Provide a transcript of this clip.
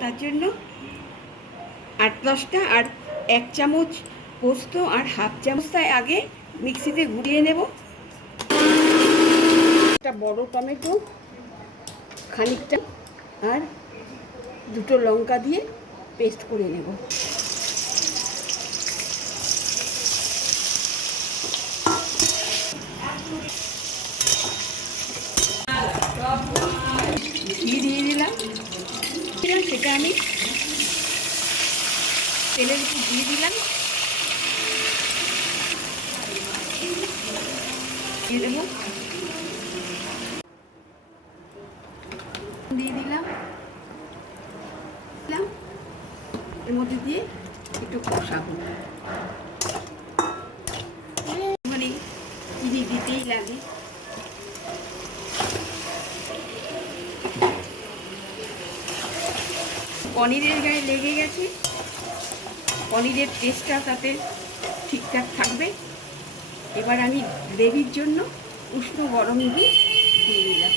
তার জন্য আট দশটা আর এক চামচ পোস্ত আর হাফ চামচটা আগে মিক্সিতে ঘুরিয়ে নেব। একটা বড় টমেটো, খানিকটা আর দুটো লঙ্কা দিয়ে পেস্ট করে নেব। ঘি দিয়ে দিলাম। দিলাম সেটা আমি তেলের উপর দিয়ে দিলাম। দিয়ে দিলাম। এর মধ্যে দিয়ে একটু কষাবো। মানে দিতেই লাগে। পনিরের গায়ে লেগে গেছে। পনিরের টেস্টটা তাতে ঠিকঠাক থাকবে। এবার আমি গ্রেভির জন্য উষ্ণ গরম দুধ দিয়ে দিলাম।